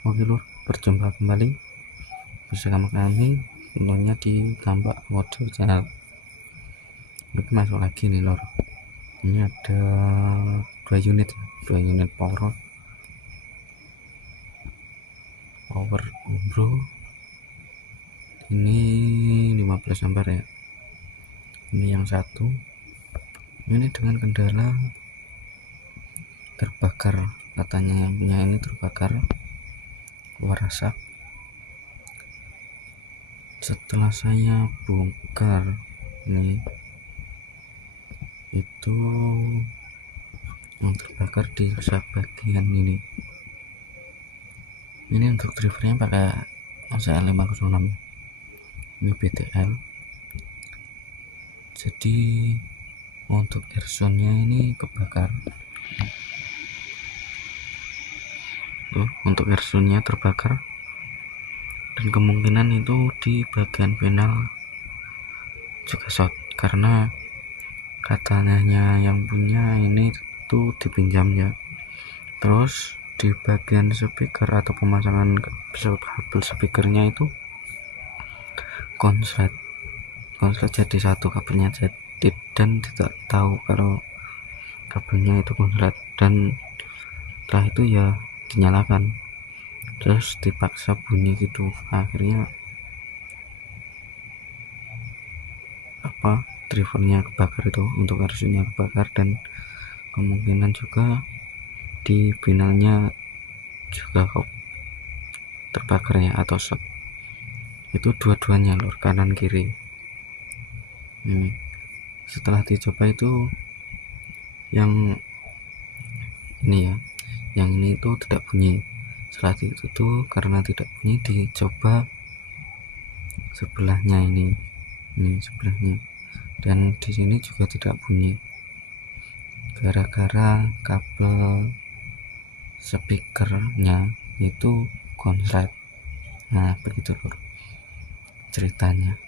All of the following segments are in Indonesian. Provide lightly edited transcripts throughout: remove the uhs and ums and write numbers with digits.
Oke lur, berjumpa kembali bersama kami tentunya di Tambak Water Channel. Ini masuk lagi nih lur, ini ada 2 unit power Umbro, ini 15 ampere ya. Ini yang satu, ini dengan kendala terbakar, katanya yang punya ini terbakar keluar asap. Setelah saya bongkar nih, itu yang terbakar di bagian ini untuk drivernya pakai ACL 506, ini BTL. Jadi untuk airsoundnya ini kebakar untuk airsoundnya terbakar, dan kemungkinan itu di bagian panel juga short, karena katanya yang punya ini tuh dipinjam ya. Terus di bagian speaker atau pemasangan kabel speakernya itu konslet jadi satu kabelnya jadi, dan tidak tahu kalau kabelnya itu konslet, dan setelah itu ya dinyalakan terus dipaksa bunyi gitu. Akhirnya drivernya kebakar, itu untuk arusnya kebakar, dan kemungkinan juga di finalnya juga terbakar ya, atau short. Itu dua-duanya lur, kanan kiri. Setelah dicoba itu yang ini ya, yang ini itu tidak bunyi. Setelah itu tuh karena tidak bunyi, dicoba sebelahnya ini sebelahnya, dan di sini juga tidak bunyi gara-gara kabel speakernya itu konslet. Nah begitu lur ceritanya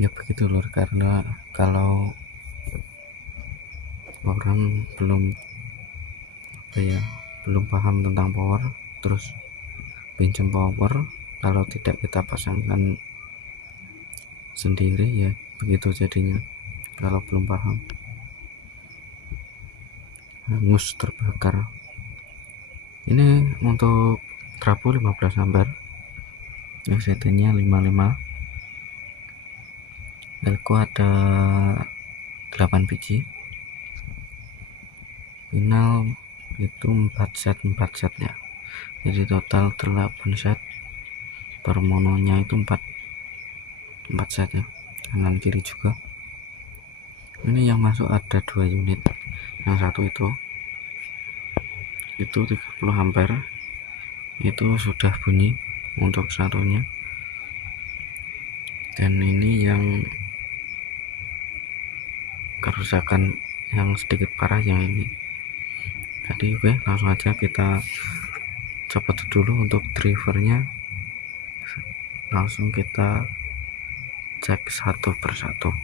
ya, begitu lur. Karena kalau orang belum paham tentang power, terus pinjam power, kalau tidak kita pasangkan sendiri ya begitu jadinya. Kalau belum paham, hangus, terbakar. Ini untuk trafo 15 ampere, FCT nya 55, elko ada 8 biji, final itu 4 set ya, jadi total 8 set, per mononya itu 4 set ya, kanan kiri juga. Ini yang masuk ada 2 unit, yang satu itu 30 ampere, itu sudah bunyi untuk satunya, dan ini yang kerusakan yang sedikit parah yang ini tadi. Oke, langsung aja kita copot dulu untuk drivernya, langsung kita cek satu persatu.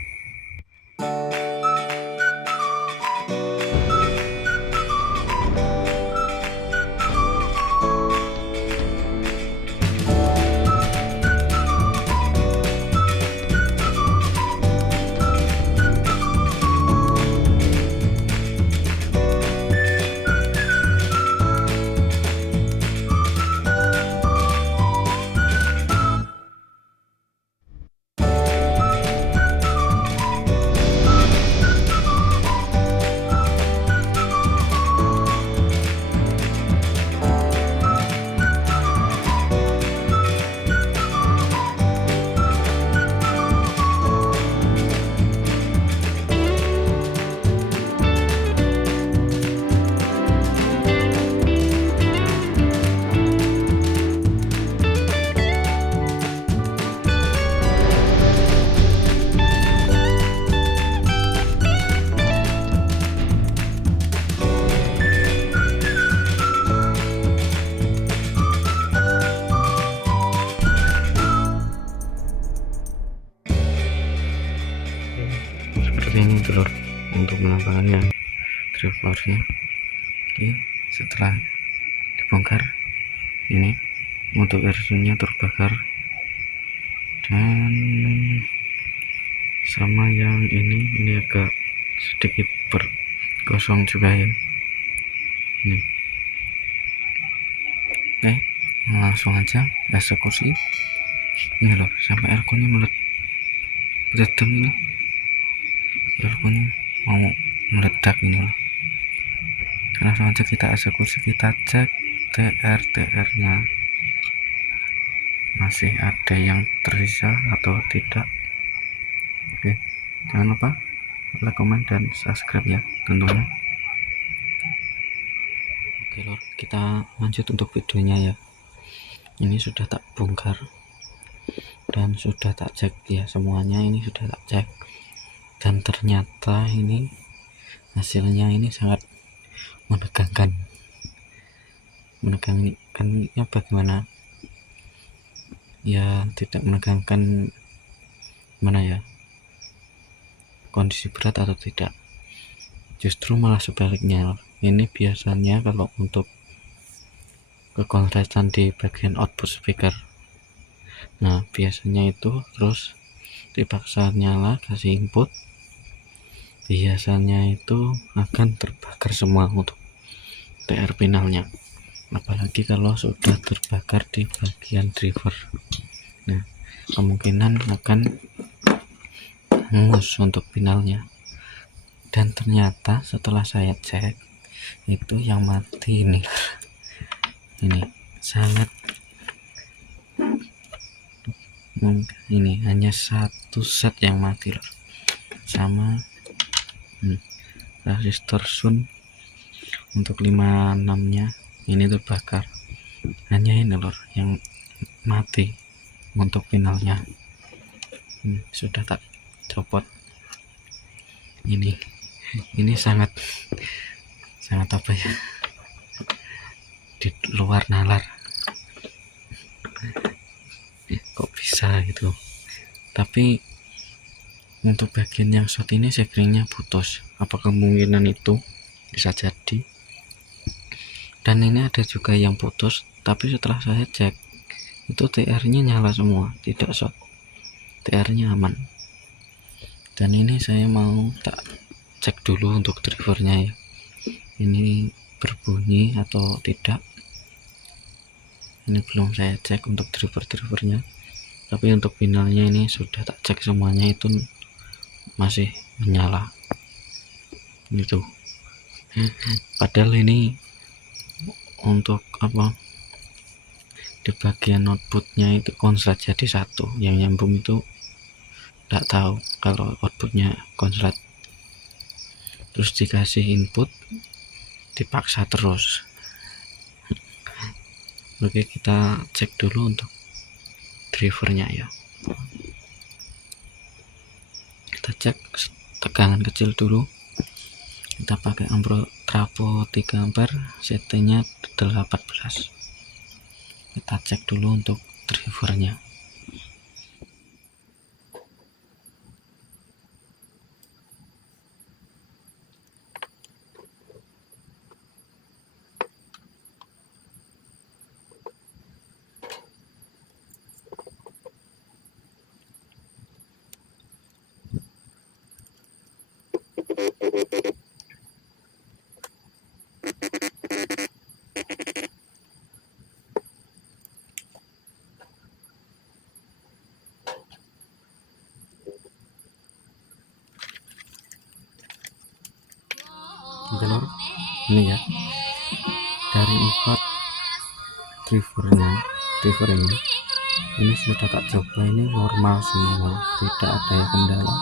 Seperti ini telur untuk penampakannya drivernya. Oke, setelah dibongkar ini untuk RC-nya terbakar, dan sama yang ini agak sedikit bergosong juga ya. Ini oke, langsung aja eksekusi. Ini loh, sampai airconnya meledak ini, airconnya mau meledak ini loh. Langsung aja kita eksekusi, kita cek TR nya masih ada yang tersisa atau tidak. Oke, jangan lupa like, komen, dan subscribe ya tentunya. Oke lor, kita lanjut untuk videonya ya. Ini sudah tak bongkar dan sudah tak cek ya, semuanya ini sudah tak cek, dan ternyata ini hasilnya ini sangat menegangkan. Menegangkannya bagaimana ya, tidak menegangkan mana ya, kondisi berat atau tidak, justru malah sebaliknya. Ini biasanya kalau untuk kekonsletan di bagian output speaker, nah biasanya itu terus dipaksa nyala kasih input, biasanya itu akan terbakar semua untuk TR finalnya, apalagi kalau sudah terbakar di bagian driver. Nah, kemungkinan akan hangus untuk finalnya. Dan ternyata setelah saya cek, itu yang mati ini sangat, ini hanya satu set yang mati loh, sama resistor sun untuk 56 nya ini terbakar. Hanya ini lor yang mati untuk finalnya. Sudah tak copot. Ini sangat apa ya, di luar nalar, kok bisa gitu. Tapi untuk bagian yang short ini sekringnya putus, apa kemungkinan itu bisa jadi. Dan ini ada juga yang putus, tapi setelah saya cek itu TR nya nyala semua, tidak short, TR nya aman. Dan ini saya mau tak cek dulu untuk drivernya ya, ini berbunyi atau tidak. Ini belum saya cek untuk drivernya, tapi untuk finalnya ini sudah tak cek semuanya, itu masih menyala gitu. Padahal ini untuk apa, di bagian outputnya itu konslet jadi satu, yang nyambung itu tidak tahu kalau outputnya konslet, terus dikasih input dipaksa terus. Oke, kita cek dulu untuk drivernya ya. Kita cek tegangan kecil dulu, kita pakai ampere trafo 3 ampere, CT nya 18. Kita cek dulu untuk drivernya. Oke lor, ini ya, dari 4 driver ini sudah tak coba, ini normal semua, tidak ada yang kendala.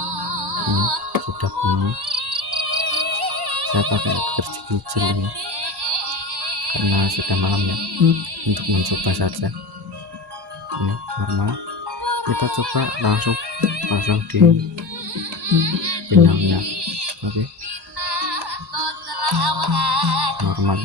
Ini sudah bunyi, saya pakai kecil ini karena sudah malam ya, untuk mencoba saja. Ini normal, kita coba langsung pasang di finalnya. Oke, normal.